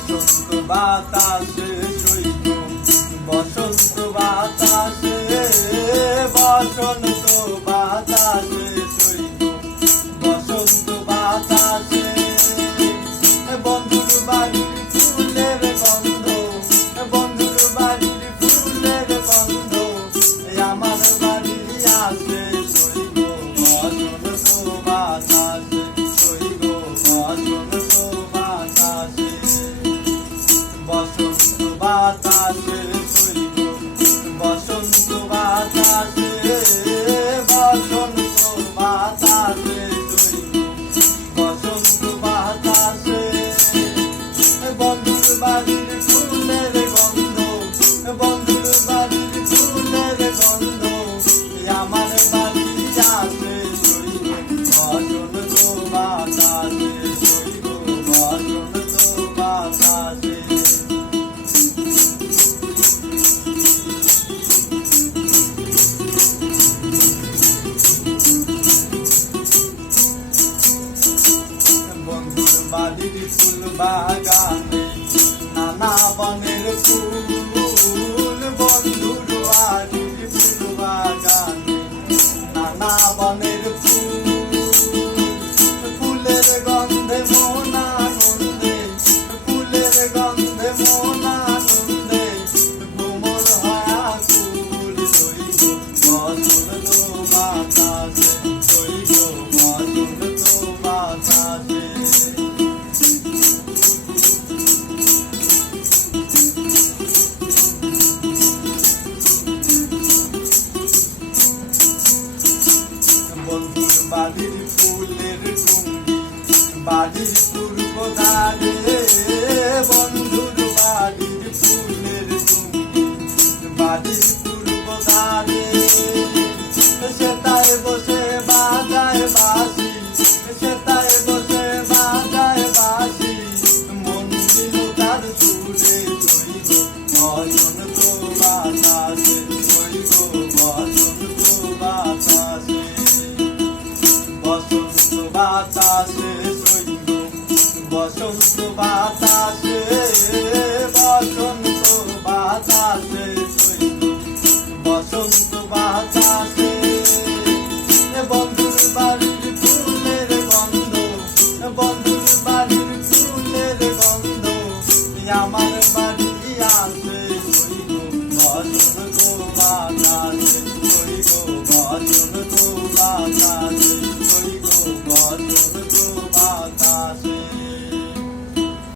বসন্ত বাতাসে সইব বসন্ত বাতাসে বসন্ত বাতাসে সইব বসন্ত বাতাসে বন্ধুর বাড়ির ফুলের গন্ধ বন্ধুর বাড়ির ফুলের গন্ধ আমার বাড়ি আসে সইব বসন্ত বাতাসে সইব বসন্ত বাতাসে বসন্ত বাতাসে সইব বসন্ত বাতাসে বসন্ত বাতাসে সইব বসন্ত বাতাসে বন্ধুর বাড়ির ফুলের গন্ধ বন্ধুর বাড়ির ফুলের গন্ধ আমার বাড়ি আসে সইব বসন্ত বাতাসে সইব বসন্ত বাতাসে বন্ধুর বাড়ির ফুল বাগানে নানা বনের ফুল বন্ধুর বাড়ির ফুল বাগানে নানা বনের ফুল ফুলের গন্ধে মন আনন্দে ফুলের গন্ধে মন আনন্দে ভ্রমর হয়া ফুল সইব বসন্ত বাতাসে সইব বসন্ত বাতাসে বন্ধুর বাড়ির ফুলের টুঙ্গি বাড়ির পূর্ব ধারে বন্ধুর বাড়ির ফুলের টুঙ্গি বাড়ির পূর্ব ধারে সেটায় বসে বাজায় বাঁশি সেটায় বসে বাজায় বাঁশি মন্দির তার চুলে সইব বসন্ত বাতাসে সইব বসন্ত বাতাসে বসন্ত বাতাসে সইব বসন্ত বাতাসে